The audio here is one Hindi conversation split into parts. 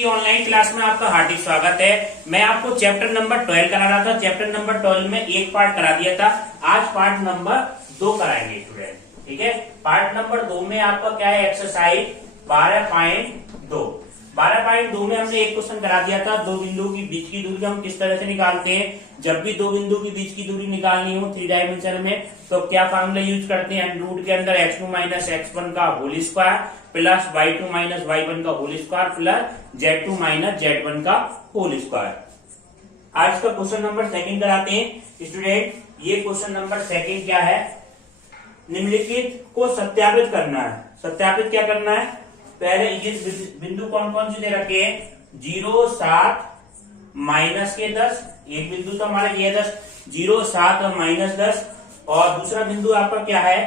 की ऑनलाइन क्लास में आपका हार्दिक स्वागत है। मैं आपको चैप्टर नंबर 12 करा रहा था। चैप्टर नंबर 12 में एक पार्ट करा दिया था, आज पार्ट नंबर 2 कराएंगे स्टूडेंट। ठीक है, पार्ट नंबर 2 में आपका क्या है, एक्सरसाइज 12.2। 12.2 में हमने एक क्वेश्चन करा दिया था, दो बिंदु की बीच की दूरी हम किस तरह से निकालते हैं। जब भी दो बिंदु की बीच की दूरी निकालनी हो 3 डायमेंशन में, तो क्या फॉर्मूला यूज करते हैं, रूट के अंदर x2 माइनस x1 का whole square plus y2 minus y1 का whole square plus z2 minus z1 का होल स्क्वायर। आज का क्वेश्चन नंबर 2 कराते हैं स्टूडेंट। ये क्वेश्चन नंबर 2 क्या है, निम्नलिखित को सत्यापित करना है। सत्यापित क्या करना है, पहले ये बिंदु कौन कौन से दे रखे हैं, 0, 7, माइनस के 10। एक बिंदु तो हमारा ये 10, 0, 7 और माइनस 10। और दूसरा बिंदु आपका क्या है,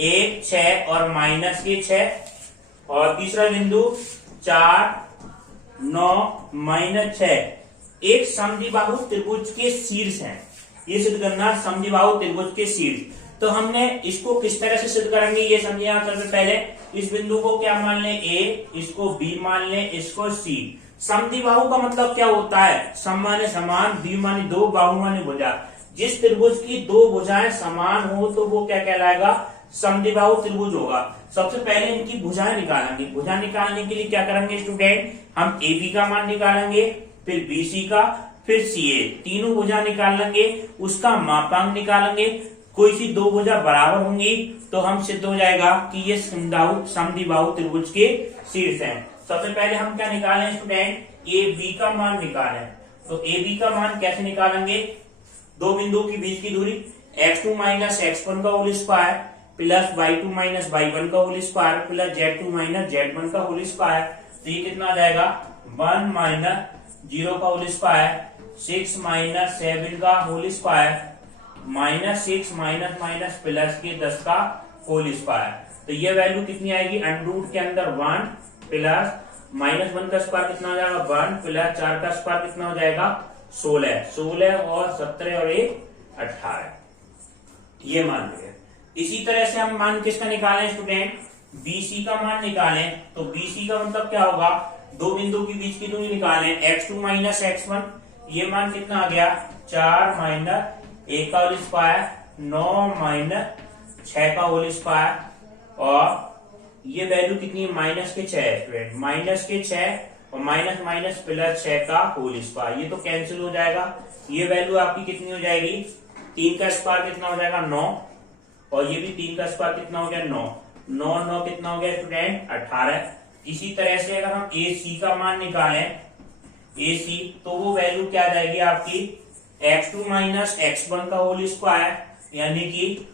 1, 6 और माइनस के 6। और तीसरा बिंदु 4, 9 माइनस 6। एक समद्विबाहु त्रिभुज के शीर्ष है, ये सिद्ध करना समद्विबाहु त्रिभुज के शीर्ष। तो हमने इसको किस तरह से सिद्ध करेंगे ये समझिए। आप सबसे पहले इस बिंदु को क्या मान लें, ए, इसको बी मान लें, इसको सी। समद्विबाहु का मतलब क्या होता है, सम माने समान, द्वि माने दो, बाहु माने भुजा। जिस त्रिभुज की दो भुजाएं समान हो तो वो क्या कहलाएगा, समद्विबाहु त्रिभुज होगा। सबसे पहले इनकी भुजाएं निकालेंगे। भुजा निकालने के लिए क्या करेंगे स्टूडेंट, हम ए बी का मान निकालेंगे, फिर बी सी का, फिर सी ए। तीनों भुजा निकाल लेंगे, उसका मापांक निकालेंगे। कोई सी दो भुजा बराबर होंगी तो हम सिद्ध हो जाएगा कि ये समद्विबाहु त्रिभुज के शीर्ष हैं। सबसे पहले हम क्या निकालें स्टूडेंट, ए बी का मान निकालें। तो ए बी का मान कैसे निकालेंगे, दो बिंदु की बीच की दूरी x2 माइनस x1 का whole square plus y2 minus y1 का whole square plus z2 minus z1 का होल स्क्वायर। तो ये कितना आ जाएगा, 1 माइनस 0 का होल स्क्वायर, 6 माइनस 7 का whole square, minus 6 minus minus plus के 10 का होल स्क्वायर। तो ये वैल्यू कितनी आएगी, अंडरूट के अंदर 1 प्लस माइनस 1 का स्क्वायर कितना हो जाएगा 1 प्लस 4 का स्क्वायर कितना हो जाएगा 16। 16 और 17 और 1 18, ये मान लिया। इसी तरह से हम मान किसका निकालें स्टूडेंट, BC का मान निकालें। तो BC का मतलब क्या होगा, दो बिंदु की बीच की दूरी निकालें, x2 माइनस x1। ये मान कितना आ गया, 4 माइनस 1 का होल स्क्वायर, 9 माइनस 6 का होल स्क्वायर। और ये वैल्यू कितनी है, माइनस के 6 स्टूडेंट, माइनस के 6 और माइनस माइनस प्लस 6 का होल स्क्वायर। ये तो कैंसिल हो जाएगा। ये वैल्यू आपकी कितनी हो जाएगी, 3 का स्क्वायर कितना हो जाएगा 9, और ये भी 3 का स्क्वायर कितना हो गया 9, 9 9 कितना हो गया स्टूडेंट 18। इसी तरह से अगर हम AC का मान निकालें, AC, तो वो वैल्यू क्या आ जाएगी आपकी, x2 माइनस x1 का होल स्क्वायर यानी कि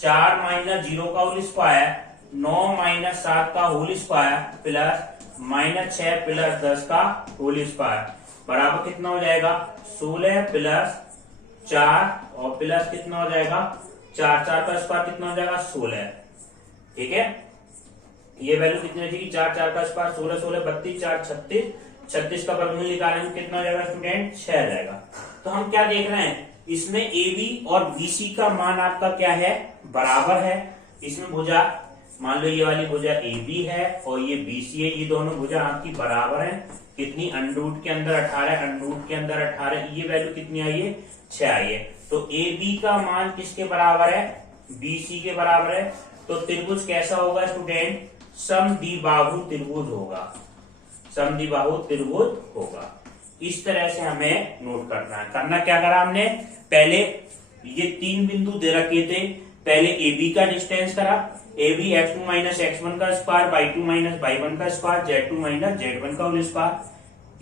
4 माइनस 0 का होल स्क्वायर, 9 माइनस 7 का whole square plus minus 6 plus 10 का होल स्क्वायर बराबर कितना हो जाएगा 16 प्लस 4 और प्लस कितना हो जाएगा 4, 4 का स्क्वायर कितना हो जाएगा 16। ठीक है, ये वैल्यू कितनी हो जाएगी, 4, 4 का स्क्वायर 16, 16 32, 4 36, 36 का वर्गमूल निकालेंगे कितना हो जाएगा स्टूडेंट 6 आ जाएगा। तो हम क्या देख रहे हैं, इसमें AB और BC का मान आपका क्या है, बराबर है। इसमें भुजा मान लो ये वाली भुजा AB है और ये BC है, ये दोनों भुजा आपकी बराबर है। कितनी, अंडरूट के अंदर 18, अंडरूट के अंदर 18। ये वैल्यू कितनी आई है, 6 आई है। तो AB का मान किसके बराबर है, BC के बराबर है। तो त्रिभुज कैसा होगा स्टूडेंट, समद्विबाहु त्रिभुज होगा, समद्विबाहु त्रिभुज होगा। इस तरह से हमें नोट करना है। करना क्या करा हमने, पहले ये 3 बिंदु दे रखे थे, पहले AB का डिस्टेंस करा, AB x2 माइनस x1 का स्क्वायर, y2 माइनस y1 का स्क्वायर, z2 माइनस z1 का होल स्क्वायर।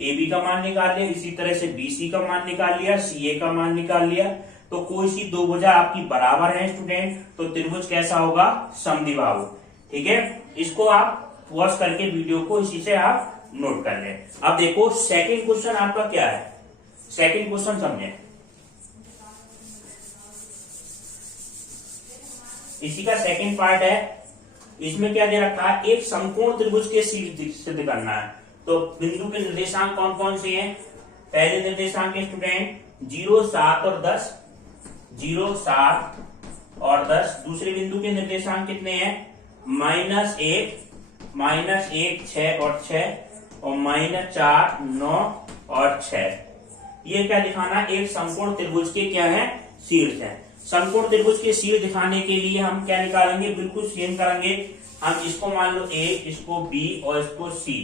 AB का मान निकाल लिया, इसी तरह से BC का मान निकाल लिया, CA का मान निकाल लिया। तो कोई सी दो भुजा आपकी बराबर है स्टूडेंट, तो त्रिभुज कैसा होगा, समद्विबाहु। ठीक है, इसको आप पॉज करके वीडियो को इसी से आप नोट कर लें। अब देखो सेकंड क्वेश्चन आपका क्या है, सेकंड क्वेश्चन समझे। इसी का सेकंड पार्ट है। इसमें क्या दे रखा है, एक समकोण त्रिभुज के शीर्ष सिद्ध करना है। तो बिंदु के निर्देशांक कौन कौन से हैं, पहले निर्देशांक के स्टूडेंट 0, 7 और 10, 0, 7 और 10। दूसरे बिंदु के निर्देशांक कितने हैं, -1, -1, 6 और 6। और -4, 9 और 6। ये क्या दिखाना, एक समकोण त्रिभुज के क्या है, शीर्ष है। समकोण त्रिभुज के शीर्ष दिखाने के लिए हम क्या निकालेंगे, बिल्कुल सेम करेंगे। हम इसको मान लो A, इसको B और इसको C।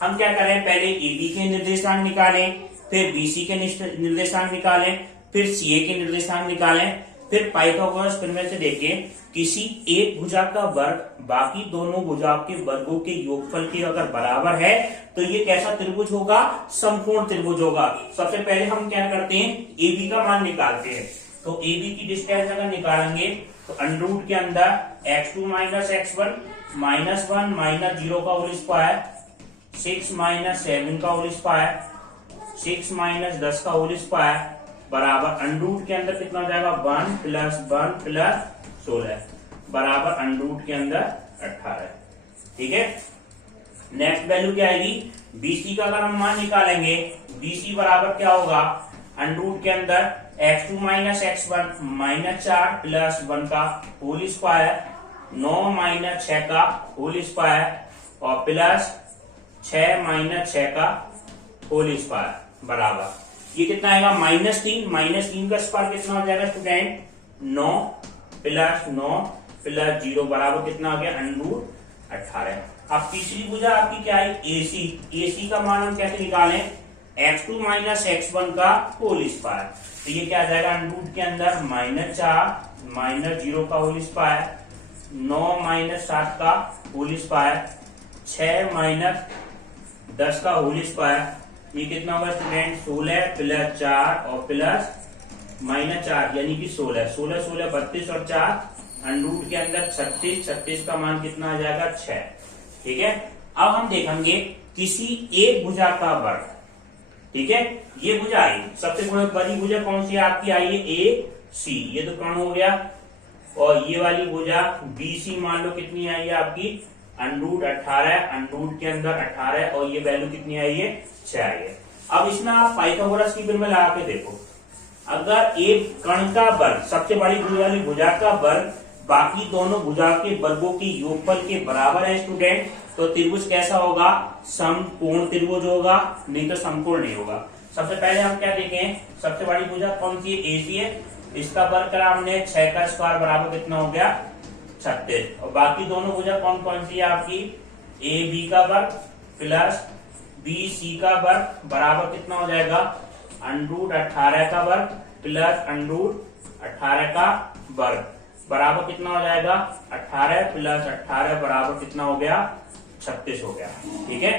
हम क्या करें, पहले AB के निर्देशांक निकालें, फिर BC के निर्देशांक निकालें, फिर CA के निर्देशांक निकालें, फिर पाइथागोरस प्रमेय से देखें किसी एक भुजा का वर्ग बाकी दोनों भुजाओं के वर्गों के योगफल के अगर बराबर है तो ये कैसा त्रिभुज होगा, समकोण त्रिभुज होगा। सबसे पहले हम क्या करते हैं, AB का मान निकालते हैं। तो AB की डिस्टेंस अगर निकालेंगे तो अंडरूट के अंदर x2 माइनस x1 -1 माइनस 0 का होल स्क्वायर, 6 माइनस 7 का होल स्क्वायर, 6 माइनस 10 का होल स्क्वायर बराबर अंडरूट के अंदर कितना हो जाएगा, 1 प्लस 1 प्लस 16 बराबर अंडरूट के अंदर 18। ठीक है, नेक्स्ट वैल्यू क्या आएगी, BC का अगर हम मान निकालेंगे, BC बराबर क्या होगा, अंडरूट के अंदर x2 माइनस x1 -4 प्लस 1 का होल स्क्वायर, 9 माइनस 6 का होल स्क्वायर और प्लस 6 माइनस 6 का होल स्क्वायर बराबर ये कितना आएगा, -3 का स्क्वायर कितना हो जाएगा स्टूडेंट, 9 प्लस 9 प्लस 0 बराबर कितना आ गया, अंडरूट 18। अब तीसरी भुजा आपकी क्या है, AC का मान हम कैसे निकालें, x2 माइनस x1 का होल स्क्वायर। तो ये क्या आ जाएगा, अंडरूट के अंदर -4 माइनस 0 का होल स्क्वायर, 9 माइनस 7 का होल स्क्वायर, 6 माइनस 10 का होल स्क्वायर। ये कितना होगा स्टूडेंट, 16 प्लस 4 और प्लस -4 यानी कि 16 32 और 4 अंडरूट के अंदर 36 का मान कितना आ जाएगा, 6। ठीक है, अब हम देखेंगे किसी एक भुजा का वर्ग। ठीक है, ये भुजा आई, सबसे बड़ी भुजा कौन सी आपकी आई है, AC, ये तो कौन हो गया, और ये वाली भुजा BC मान लो कितनी आई है आपकी, अंडरूट 18, अंडरूट के अंदर 18 और ये वैल्यू कितनी आई है, 6 आई है। अब इसमें आप पाइथागोरस की प्रमेय लगा के देखो, अगर एक कण का वर्ग सबसे बड़ी भुजा वाली भुजा का वर्ग बाकी दोनों भुजा के वर्गों के योगफल के बराबर है स्टूडेंट, तो त्रिभुज कैसा होगा, समकोण त्रिभुज होगा, नहीं तो समकोण नहीं होगा। सबसे पहले हम क्या देखें, सबसे बड़ी भुजा कौन सी है, AC है, इसका वर्ग करा हमने, 6 का स्क्वायर बराबर कितना हो गया, 36। और बाकी दोनों भुजा कौन कौन सी है आपकी, AB का वर्ग प्लस BC का वर्ग बराबर कितना हो जाएगा, अंडरूट 18 का वर्ग प्लस अंडरूट 18 का वर्ग बराबर कितना हो जाएगा, 18 प्लस 18 बराबर कितना हो गया, 36 हो गया। ठीक है,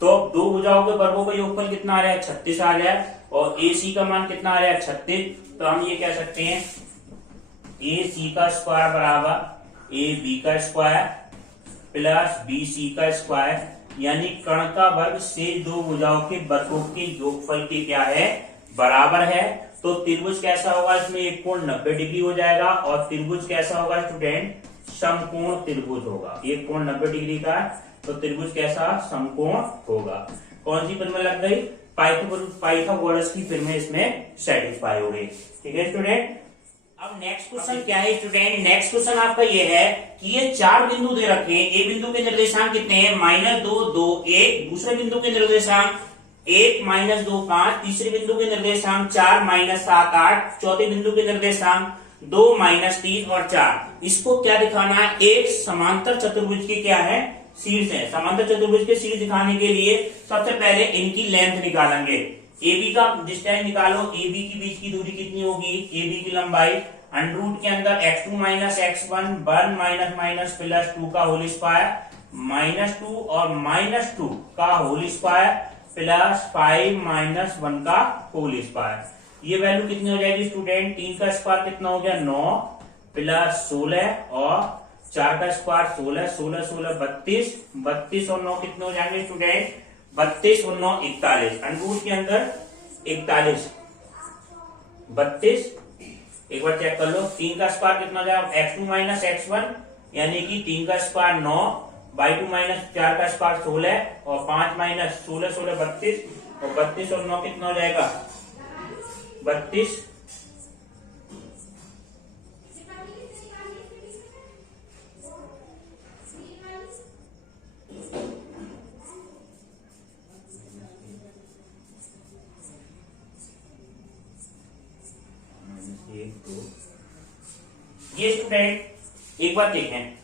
तो दो भुजाओं के वर्गों का योगफल कितना आ रहा है, 36 आ गया, और AC का मान कितना आ रहा है, 36। तो हम ये कह सकते हैं AC का स्क्वायर बराबर AB का स्क्वायर प्लस BC का स्क्वायर, यानी कण का वर्ग से दो भुजाओं के वर्गों के योगफल के क्या है, बराबर है। तो त्रिभुज कैसा होगा, इसमें एक कोण 90 डिग्री हो जाएगा, और त्रिभुज कैसा होगा स्टूडेंट, समकोण त्रिभुज होगा। एक कोण 90 डिग्री का, तो त्रिभुज कैसा, समकोण होगा। कौन सी प्रमेय लग गई, पाइथागोरस की प्रमेय इसमें सेटिस्फाई हो गई। ठीक है स्टूडेंट, अब नेक्स्ट क्वेश्चन क्या है स्टूडेंट, नेक्स्ट क्वेश्चन आपका ये है कि ये 4 बिंदु दे रखे हैं, ए बिंदु के निर्देशांक कितने हैं, -2 2 1, दूसरे बिंदु के निर्देशांक 1 -2 5, तीसरे बिंदु के निर्देशांक 4 -7 8, चौथे बिंदु के निर्देशांक 2 -3 और 4। इसको क्या दिखाना है, एक समांतर चतुर्भुज के क्या है, शीर्ष है। समांतर चतुर्भुज के शीर्ष दिखाने के लिए सबसे पहले इनकी लेंथ निकालेंगे। AB का डिस्टेंस निकालो, AB की बीच की दूरी कितनी होगी, AB की लंबाई अंडरूट के अंदर x2 minus x1 1 minus plus 2 का होल स्क्वायर, -2 और -2 का होल स्क्वायर प्लस 5 -1 का होल स्क्वायर। ये वैल्यू कितनी हो जाएगी स्टूडेंट, 3 का स्क्वायर कितना हो गया, 9 प्लस 16 और 4 का स्क्वायर 16 16 16 32, 32 और 9 कितने हो जाएंगे स्टूडेंट, 32 और 9 41, अंडरूट के अंदर 41 32। एक बार चेक कर लो, 3 का स्क्वायर कितना हो जाएगा, x2 माइनस x1 यानी कि 3 का स्क्वायर 9 बाई 2 माइनस 4 का स्क्वायर 16 और 5 माइनस 16 16 32, और 32 और 9 कितना हो जाएगा, 32। ये स्टूडेंट एक बार देखें,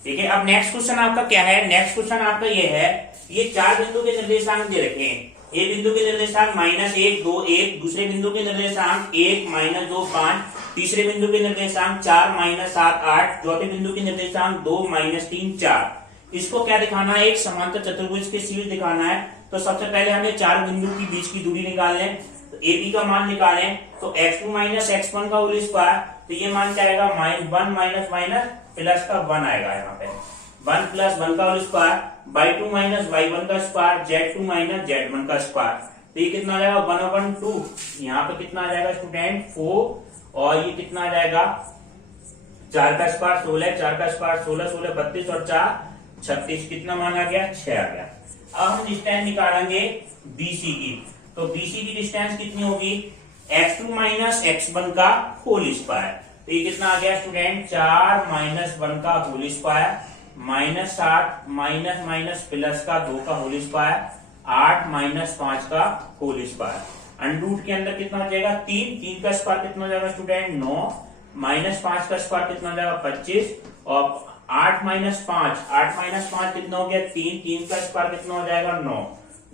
ठीक है। अब नेक्स्ट क्वेश्चन आपका क्या है, नेक्स्ट क्वेश्चन आपका ये है, ये चार बिंदु के निर्देशांक दे रखे हैं। ए बिंदु के निर्देशांक -1 2 1, दूसरे बिंदु के निर्देशांक 1 -2 5, तीसरे बिंदु के निर्देशांक 4 -7 8, चौथे बिंदु के निर्देशांक 2 -3 4। इसको क्या दिखाना है, एक समांतर चतुर्भुज के शीर्ष दिखाना है। तो सबसे पहले हमें चार बिंदु की बीच की दूरी निकालने, तो ए बी का मान निकालें, तो x2 - x1 का होल स्क्वायर, तो ये मान क्या आएगा, -1 माइनस माइनस प्लस का 1 आएगा, यहाँ पे 1 + 1 का होल स्क्वायर, y2 - y1 का स्क्वायर, z2 - z1 का स्क्वायर। तो ये कितना आ जाएगा, 1/2। यहाँ पे कितना आ जाएगा स्टूडेंट 4, और ये कितना आ जाएगा 4 का स्क्वायर 16, 4 का स्क्वायर 16 16 32 और 4 36, कितना मान आ गया, 6 आ गया। अब हम डिस्टेंस निकालेंगे बीसी की, तो बीसी की डिस्टेंस कितनी होगी, x2 - x1 का होल स्क्वायर। तो ये कितना आ गया स्टूडेंट, 4 - 1 का whole square, -7 minus minus plus का 2 का होल स्क्वायर, 8 - 5 का होल स्क्वायर। अंडरूट के अंदर कितना हो जाएगा, 3, 3 का स्क्वायर कितना हो जाएगा स्टूडेंट, 9, -5 का स्क्वायर कितना हो जाएगा, 25, और 8 - 5 कितना हो गया, 3, 3 का स्क्वायर कितना हो जाएगा, 9,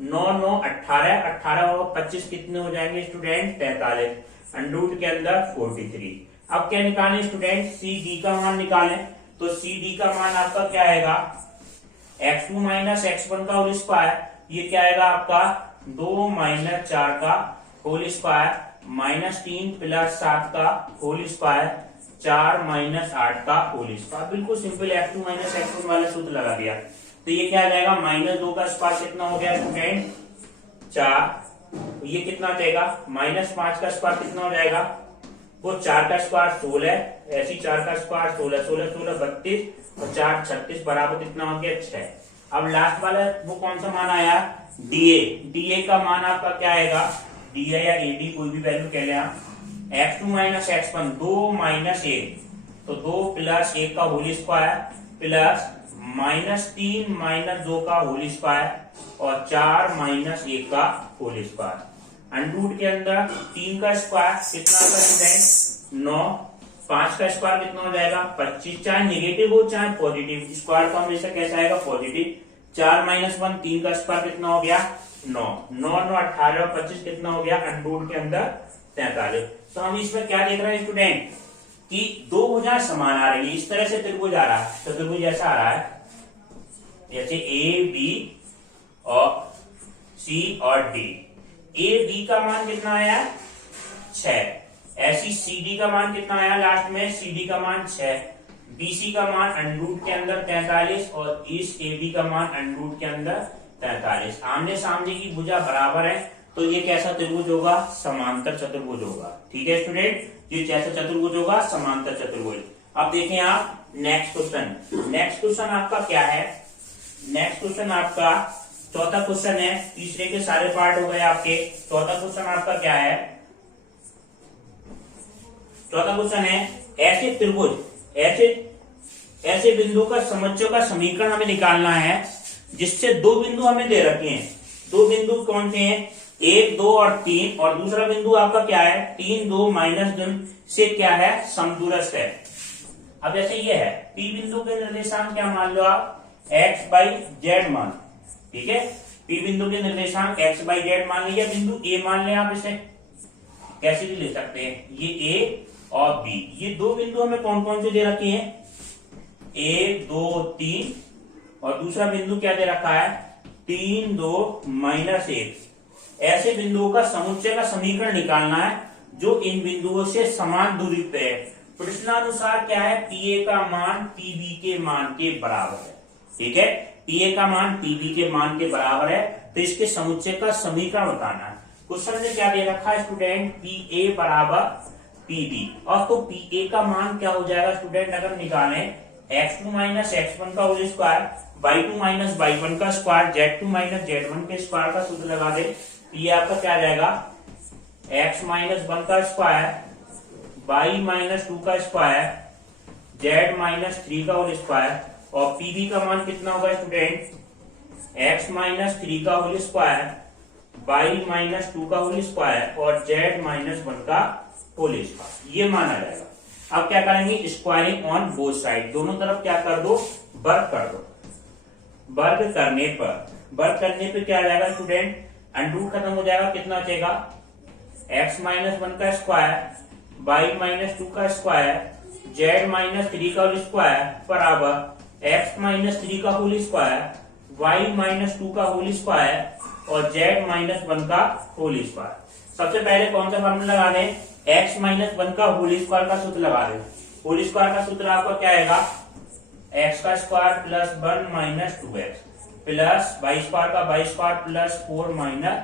9 9 18, 18 और 25 कितने हो जाएंगे स्टूडेंट, 43। अंडरूट के अंदर 43। अब क्या निकालें स्टूडेंट, सी डी का मान निकालें, तो सी डी का मान आपका क्या आएगा, x2 - x1 का होल स्क्वायर, ये क्या आएगा आपका 2 - 4 का होल स्क्वायर, -3 + 7 का होल स्क्वायर, 4 - 8 का होल स्क्वायर। बिल्कुल सिंपल, x2 - x1 वाला सूत्र लगा दिया। तो ये क्या आ जाएगा, -2 का स्क्वायर कितना हो गया स्टूडेंट, 4, ये कितना देगा, -5 का स्क्वायर कितना हो जाएगा, वो 4 का स्क्वायर 16, ऐसी 4 का स्क्वायर 16 16 16 32 और 4 36 बराबर कितना हो गया, 6। अब लास्ट वाला वो कौन सा मान आया, डीए, डीए का मान आपका क्या आएगा, डीए या एडी कोई भी वैल्यू कह लें आप, x2 - x1 2 - 1, तो 2 + 1 का होल स्क्वायर प्लस -3 - 2 का होल स्क्वायर और 4 - 1 का होल स्क्वायर। अंडरूट के अंदर 3 का स्क्वायर कितना होगा स्टूडेंट, 9, 5 का स्क्वायर कितना हो जाएगा, 25, चाहे नेगेटिव हो चाहे पॉजिटिव, स्क्वायर तो हमेशा कैसा आएगा, पॉजिटिव। 4 - 1, 3 का स्क्वायर कितना हो गया, 9, 9 9 18 और 25 कितना हो गया, अंडरूट के अंदर 43। तो हम इसमें क्या देख रहे हैं स्टूडेंट, कि दो भुजाएं समान आ रही है, इस तरह से त्रिभुज आ रहा है, चतुर्भुज ऐसा आ रहा है, जैसे ए बी और सी और डी। ए बी का मान कितना आया, 6, ऐसी सी डी का मान कितना आया लास्ट में, सी डी का मान 6, बीसी का मान अंडरूट के अंदर 43 और इस ए बी का मान अंडरूट के अंदर 43। आमने सामने की भुजा बराबर है, तो ये कैसा त्रिभुज होगा, समांतर चतुर्भुज होगा। ठीक है स्टूडेंट, ये कैसा चतुर्भुज होगा, समांतर चतुर्भुज। अब देखें आप नेक्स्ट क्वेश्चन, नेक्स्ट क्वेश्चन आपका क्या है, नेक्स्ट क्वेश्चन आपका चौथा क्वेश्चन है, तीसरे के सारे पार्ट हो गए आपके। चौथा क्वेश्चन आपका क्या है, चौथा क्वेश्चन है, ऐसे त्रिभुज, ऐसे बिंदु का समुच्चय का समीकरण हमें निकालना है, जिससे दो बिंदु हमें दे रखे हैं। दो बिंदु कौन से हैं, 1 2 और 3, और दूसरा बिंदु आपका क्या है, 3 2 -2 से क्या है, समदूरस्थ है। अब जैसे ये है, पी बिंदु के निर्देशांक क्या मान लो आप, x/z मान, ठीक है। पी बिंदु के निर्देशांक x/z मान लिया, बिंदु ए मान लें आप, इसे कैसे भी ले सकते हैं, ये ए और बी, ये दो बिंदु हमें कौन कौन से दे रखे हैं, 1 2 3, और दूसरा बिंदु क्या दे रखा है, 3 2 -1। ऐसे बिंदुओं का समुच्चय का समीकरण निकालना है जो इन बिंदुओं से समान दूरी पे है। प्रश्नानुसार क्या है, पीए का मान पीबी के मान के बराबर है। ठीक है, पीए का मान पीबी के मान के बराबर है, तो इसके समुच्चय का समीकरण बताना है। क्वेश्चन में क्या दे रखा है स्टूडेंट, पीए बराबर पीबी, और तो पीए का मान क्या हो जाएगा स्टूडेंट, अगर निकालें x2 - x1 का होल स्क्वायर, y2 - y1 का स्क्वायर, z2 - z1 के स्क्वायर का सूत्र लगा दे, ये आपका क्या आ जाएगा, x - 1 का स्क्वायर, y - 2 का स्क्वायर, z - 3 का होल स्क्वायर, और pb का मान कितना होगा स्टूडेंट, x - 3 का होल स्क्वायर y माइनस 2 का होल स्क्वायर और z माइनस 1 का होल स्क्वायर, ये माना जाएगा। अब क्या करेंगे, स्क्वायरिंग ऑन बोथ साइड, दोनों तरफ क्या कर दो, वर्ग कर दो। वर्ग करने पर क्या आ जाएगा स्टूडेंट, अंडरूट खत्म हो जाएगा, कितना बचेगा x माइनस 1 का स्क्वायर, y माइनस 2 का स्क्वायर, z माइनस 3 का होल स्क्वायर बराबर x माइनस 3 का होल स्क्वायर, y माइनस 2 का होल स्क्वायर और z माइनस 1 का होल स्क्वायर। सबसे पहले कौन सा फॉर्मूला लगा दें, x माइनस 1 का होल स्क्वायर का सूत्र लगा दें। होल स्क्वायर का सूत्र आपका क्या आएगा, x का square plus 1 minus 2x plus y square का y square plus 4 minus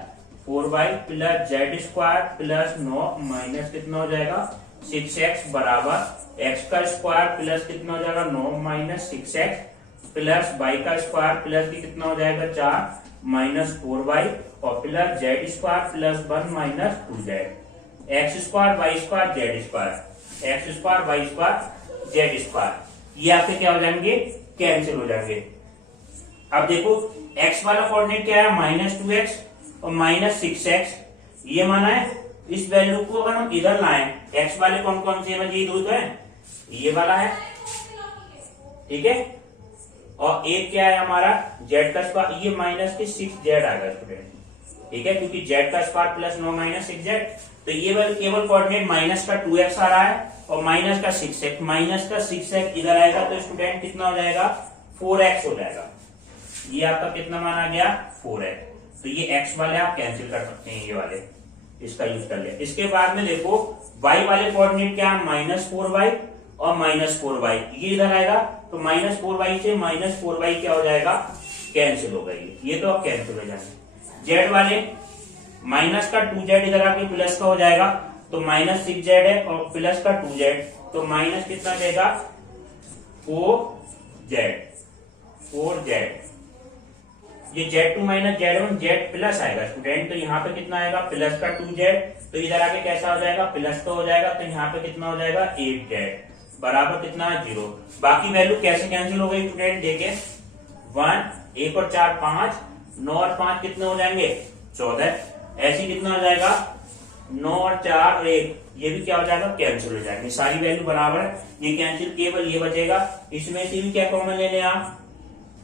4y plus z square plus 9 minus कितना हो जाएगा 6x बराबर x का स्क्वायर प्लस कितना हो जाएगा 9 माइनस 6x प्लस y का स्क्वायर प्लस भी कितना हो जाएगा 4 माइनस 4y और plus z square plus 1 minus 2z, x square y square z square, x square y square z square, ये आपके क्या हो जाएंगे, कैंसिल हो जाएंगे। अब देखो x वाला कोऑर्डिनेट क्या है, माइनस 2x और माइनस 6x, ये माना है। इस वैल्यू को अगर हम इधर लाएं, x वाले कौन कौन से हैं, ये दो तो है, ये वाला है, ठीक है, और एक क्या है हमारा z का स्क्वायर, ये माइनस के 6z आएगा स्टूडेंट, ठीक है, क्योंकि z का स्क्वायर प्लस 9 माइनस 6z, तो ये केवल कोऑर्डिनेट माइनस का 2x आ रहा है और माइनस का 6x, माइनस का 6x इधर आएगा तो स्टूडेंट कितना हो जाएगा 4x हो जाएगा। ये आपका कितना माना गया 4x, तो ये x वाले आप कैंसिल कर सकते हैं, ये वाले इसका यूज कर लिया। इसके बाद में देखो y वाले कोऑर्डिनेट क्या है, माइनस 4y और माइनस 4y, ये इधर आएगा तो माइनस 4y से माइनस 4y क्या हो जाएगा, कैंसिल हो गई, ये तो अब कैंसिल हो जाएंगे। z वाले माइनस का 2z इधर आके प्लस का हो जाएगा, तो माइनस 6z है और प्लस का 2z, तो माइनस कितना देगा 4z, ये z2 minus z1 z plus आएगा स्टूडेंट, तो यहाँ पे कितना आएगा प्लस का 2z, तो इधर आके कैसा हो जाएगा प्लस का हो जाएगा, तो यहाँ पे कितना हो जाएगा 8z बराबर कितना 0। बाकी वैल्यू कैसे कैंसिल हो गई स्टूडेंट, देखे 1 1 और 4 5, 9 और 5 कितने हो जाएंगे 14, ऐसे कितना हो जाएगा 9 और 4 और 1, ये भी क्या हो जाएगा कैंसिल हो जाएंगे, सारी वैल्यू बराबर है, ये कैंसिल, केवल ये बचेगा। इसमें से भी क्या कॉमन ले लें आप,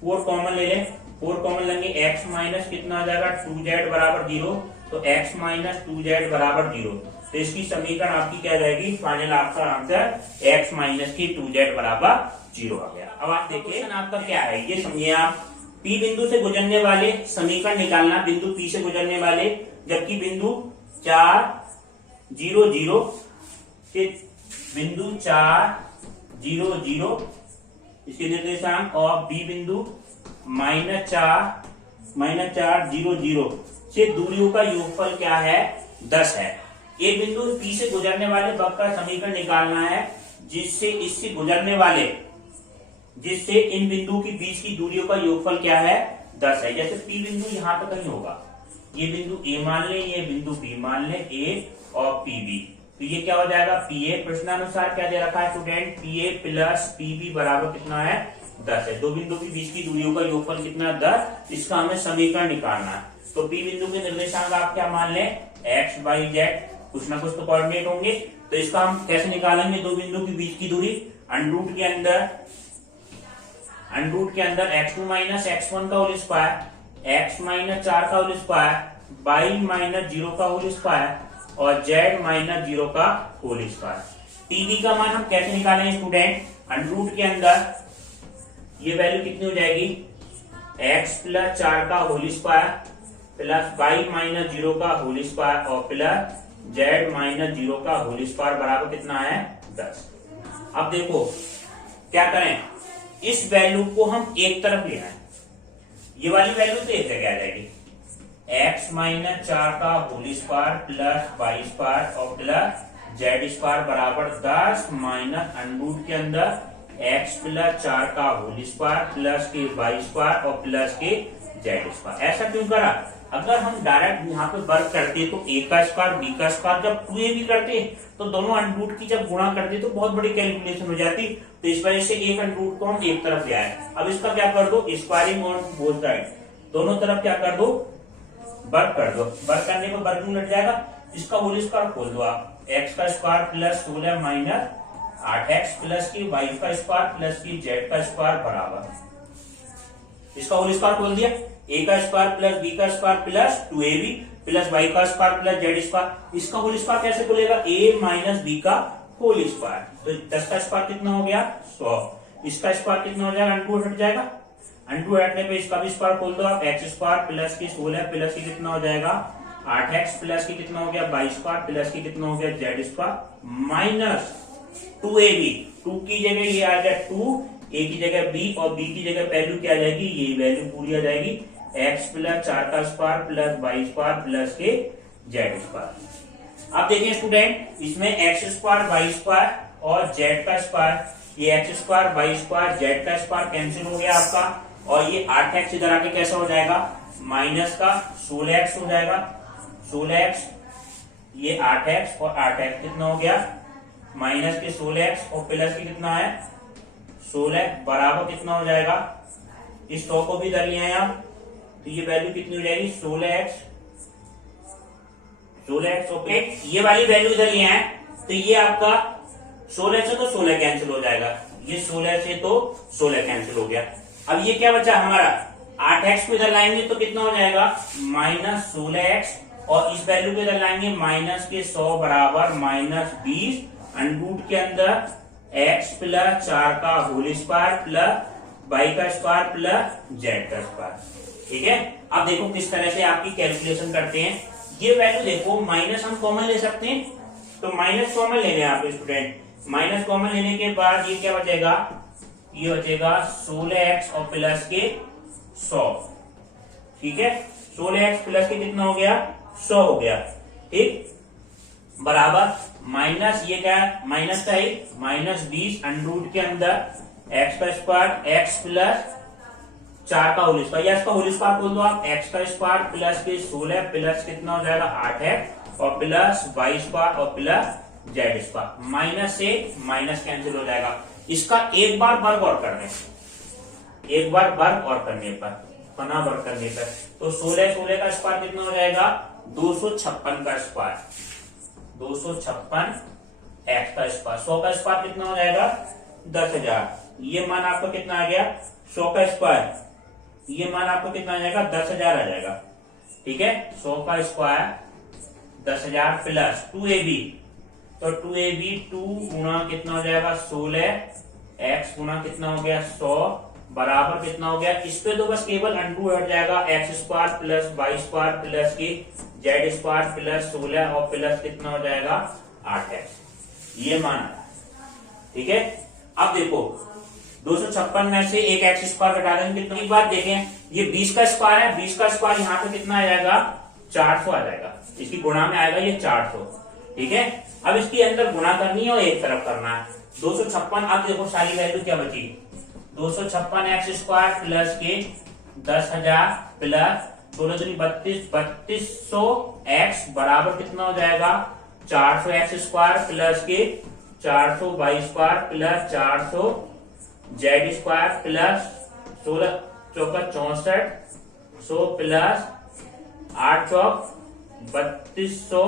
4 कॉमन ले लें, 4 कॉमन लेंगे, x माइनस कितना आ जाएगा 2z बराबर 0, तो x माइनस 2z बराबर 0, तो इसकी समीकरण आपकी क्या जाएगी, फाइनल आपका आंसर x माइनस की 2z बराबर 0 आ गया। अब आप देखिए आपका क्या है, ये समझिए आप P बिंदु से गुजरने वाले समीकरण निकालना, बिंदु P से गुजरने वाले, जबकि बिंदु 4 0 0 से बिंदु 4 0 0 इसके निर्देशांक और B बिंदु -4 0 0 से दूरियों का योगफल क्या है 10 है। एक बिंदु P से गुजरने वाले वक्र का समीकरण निकालना है जिससे इससे गुजरने वाले, जिससे इन बिंदु के बीच की दूरियों का योगफल क्या है 10 है। जैसे P बिंदु यहाँ पे कहीं होगा, ये बिंदु A मान ले, ये बिंदु B मान ले, A और PB, तो ये क्या हो जाएगा PA, प्रश्नानुसार क्या दे रखा है स्टूडेंट, PA प्लस PB बराबर कितना है 10 है। दो बिंदु के बीच की दूरियों का योगफल कितना है 10, इसका हमें समीकरण निकालना है। तो P बिंदु के निर्देशांक आप क्या मान लें x y z, कुछ ना कुछ तो कोऑर्डिनेट होंगे, तो इसका हम कैसे निकालेंगे, दो बिंदु के बीच की दूरी, अंडरूट के अंदर x2 माइनस x1 का होल स्क्वायर, x माइनस 4 का होल स्क्वायर, y माइनस 0 का होल स्क्वायर और z माइनस 0 का होल स्क्वायर। टीवी का मान हम कैसे निकालेंगे स्टूडेंट, अंडरूट के अंदर ये वैल्यू कितनी हो जाएगी, x प्लस 4 का whole square plus y minus 0 का होल स्क्वायर और प्लस z माइनस 0 का होल स्क्वायर बराबर कितना है 10। अब देखो क्या करें, इस वैल्यू को हम एक तरफ ले आए, ये वाली वैल्यू तो एक जगह आ जाएगी, x माइनस 4 का whole square plus y square और प्लस z स्क्वायर बराबर 10 माइनस अंडरूट के अंदर x प्लस 4 का होल स्क्वायर प्लस के y स्क्वायर और प्लस के z स्क्वायर। ऐसा क्यों करा, अगर हम डायरेक्ट यहाँ पे वर्क करते तो a का स्क्वायर b का स्क्वायर, जब 2a भी करते तो दोनों अंडरूट की जब गुणा करते तो बहुत बड़ी कैलकुलेशन हो जाती, तो इस वजह से एक अंडरूट को हम एक तरफ ले आए। अब इसका क्या कर दो, स्क्वायरिंग ऑन बोथ साइड, दोनों तरफ क्या कर दो वर्ग कर दो, वर्ग करने पर वर्ग में लट जाएगा, इसका होल स्क्वायर खोल दो आप, एक्स का square plus 16 minus 8x plus की वाई का स्क्वायर प्लस की जेड का स्क्वायर बराबर, इसका होल स्क्वायर खोल दिया, a का स्क्वायर प्लस b का square plus 2ab plus y का स्क्वायर प्लस जेड स्क्वायर, इसका होल स्क्वायर कैसे खोलेगा, a माइनस b का होल स्क्वायर, तो 10 का स्क्वायर कितना हो गया 100, इसका स्क्वायर कितना हो जाएगा, अंटू हट जाएगा, अंटू हटने पे इसका भी स्क्वायर खोल दो आप, एक्स स्क्वायर प्लस की 16 प्लस की कितना हो जाएगा 8x प्लस की कितना हो गया y स्क्वायर प्लस की कितना हो गया जेड स्क्वायर माइनस 2ab, 2 की जगह ये आ गया 2, a की जगह b और b की जगह वैल्यू क्या आ जाएगी, ये वैल्यू पूरी आ जाएगी, x प्लस 4 का square plus y square plus के जेड स्क्वायर। अब देखिए स्टूडेंट, इसमें एक्स स्क्वायर वाई स्क्वायर और जेड का स्क्वायर, ये X square Y square Z का स्क्वायर कैंसिल हो गया आपका, और ये 8x इधर आके कैसा हो जाएगा, माइनस का 16x हो जाएगा, 16x, ये 8x और 8x कितना हो गया, माइनस के 16x और प्लस के कितना है 16 बराबर कितना हो जाएगा, इस 100 को भी इधर ले आए आप, तो ये वैल्यू कितनी हो जाएगी 16x, 16x ओके, ये वाली वैल्यू इधर ले आए, तो ये आपका 16 से तो 16 कैंसिल हो जाएगा, ये 16 से तो 16 कैंसिल हो गया। अब ये क्या बचा हमारा, 8x को इधर लाएंगे तो कितना हो जाएगा माइनस 16x, और इस वैल्यू को इधर लाएंगे माइनस के 100 बराबर माइनस 20, अंडरूट के अंदर x प्लस 4 का होल स्क्वायर प्लस y का स्क्वायर प्लस z का स्क्वायर, ठीक है। अब देखो किस तरह से आपकी कैलकुलेशन करते हैं, ये वैल्यू देखो माइनस हम कॉमन ले सकते हैं, तो माइनस कॉमन लेने आप स्टूडेंट, माइनस कॉमन लेने के बाद ये क्या बचेगा, ये बचेगा 16x और प्लस के 100, ठीक है, 16x प्लस के कितना हो गया 100 हो गया, ठीक, बराबर माइनस ये क्या है, माइनस का ही माइनस 20 अंडरूट के अंदर एक्स का स्क्वायर एक्स प्लस 4 का होल स्क्वायर, या इसका होल स्क्वायर बोल दो आप, एक्स का स्क्वायर प्लस के 16 प्लस कितना हो जाएगा 8x और प्लस वाई स्क्वायर और प्लस जेड स्क्वायर, माइनस से माइनस कैंसिल हो जाएगा, इसका एक बार वर्ग और करने, एक बार वर्ग और करने पर, पना वर्ग करने पर, तो 16 का स्क्वायर कितना हो जाएगा 256 का स्क्वायर, 256 एक्स का स्क्वायर, 100 का स्क्वायर कितना हो जाएगा 10,000, ये मान आपको कितना आ गया 100 का स्क्वायर, ये मान आपको कितना आ जाएगा 10,000 आ जाएगा, ठीक है, 100 का स्क्वायर 10,000 प्लस 2ab, तो 2ab 2 गुणा कितना हो जाएगा 16 एक्स गुणा कितना हो गया 100 बराबर कितना हो गया, इस पे तो बस केवल अंडू हट जाएगा, X square plus Y square plus की जेड स्क्वायर प्लस 16 और प्लस कितना हो जाएगा 8x, ये मान, ठीक है। अब देखो 256 में से एक एक्स स्क्वायर घटा देंगे कितना, एक बात देखें, ये 20 का स्क्वायर है, 20 का स्क्वायर यहाँ पे कितना आ जाएगा 400 आ जाएगा, इसकी गुणा में आएगा ये 400, ठीक है। अब इसके अंदर गुणा करनी है और एक तरफ करना है, 256, अब देखो सारी वैल्यू क्या बची, 256 एक्स स्क्वायर प्लस के 10,000 प्लस 16 दूनी 32, 3200 एक्स बराबर कितना हो जाएगा 400 एक्स स्क्वायर प्लस के 400 Y square plus 400 Z square plus 16 चौका 64 100 प्लस 8 चौक 3200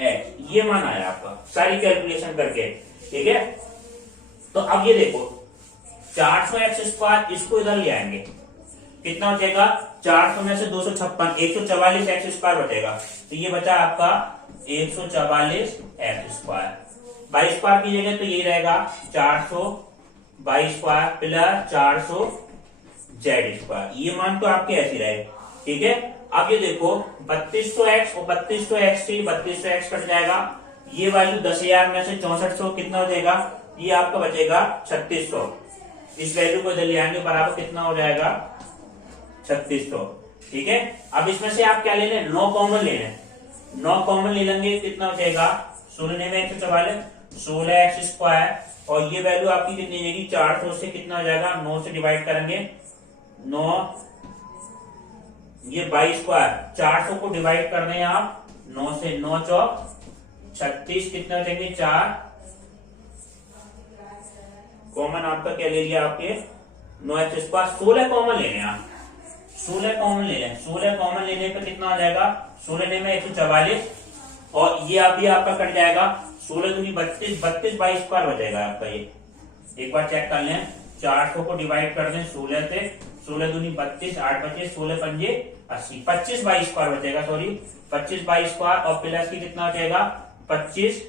एक्स, ये मान आया आपका सारी कैलकुलेशन करके, ठीक है। तो अब ये देखो 400 एक्स स्क्वायर, इसको इधर ले आएंगे, कितना बचेगा 400 में से 256, 144 एक्स स्क्वायर बचेगा, तो ये बचा आपका 144 एक्स स्क्वायर, वाई स्क्वायर की जगह तो ये रहेगा 400 Y square plus 400 Z square, ये मान तो आपके ऐसे रहे, ठीक है। अब ये देखो 3200 एक्स और 3200 एक्स से 3200 एक्स कट जाएगा, ये वैल्यू 10,000 में से 6400 कितना हो जाएगा, ये आपका बचेगा 3600, इस वैल्यू को इधर ले आएंगे बराबर कितना हो जाएगा 3600, ठीक है। अब इसमें से आप क्या ले लें, 9 कॉमन ले लें, 9 कॉमन ले लेंगे कितना हो जाएगा 16 में 144 16 एक्स स्क्वायर, और ये वैल्यू आपकी कितनी जाएगी 400 से कितना हो जाएगा 9 से डिवाइड करेंगे 9, ये वाई स्क्वायर 400 को डिवाइड कर रहे हैं आप 9 से, 9 चौक 36 कितना हो जाएंगे 4, कॉमन आपका क्या ले लिया आपके 9 एक्स स्क्वायर, 16 कॉमन लेने आप, 16 कॉमन ले लें, 16 कॉमन लेने पे कितना आ जाएगा, 16 लेने में 144 और ये अभी आपका कट जाएगा, 16 दूनी 32, 32 बाई स्क्वायर हो जाएगा आपका। ये एक बार चेक कर लें, 400 को डिवाइड कर दें 16 से, 16 दूनी 32, 8 बचे 16 पंजे 80, 25 बाई स्क्वायर बचेगा, सॉरी 25 बाई स्क्वायर और प्लस की कितना हो जाएगा 25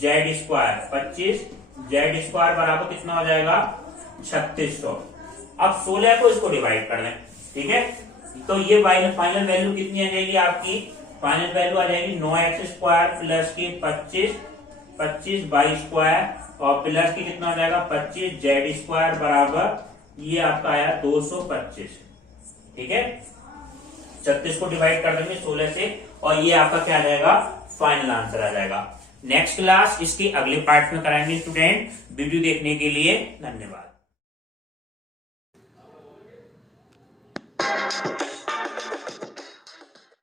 जेड स्क्वायर, 25 जेड स्क्वायर बराबर कितना हो जाएगा 3600। अब 16 को इसको डिवाइड कर लें, ठीक है, तो ये फाइनल वैल्यू कितनी आ जाएगी आपकी, फाइनल वैल्यू आ जाएगी 9x स्क्वायर प्लस की 25 बाई स्क्वायर और प्लस की कितना हो जाएगा 25 जेड स्क्वायर बराबर ये आपका आया 225, ठीक है। 36 को डिवाइड कर देंगे 16 से और ये आपका क्या आ जाएगा, फाइनल आंसर आ जाएगा। नेक्स्ट क्लास इसके अगले पार्ट में कराएंगे स्टूडेंट। वीडियो देखने के लिए धन्यवाद।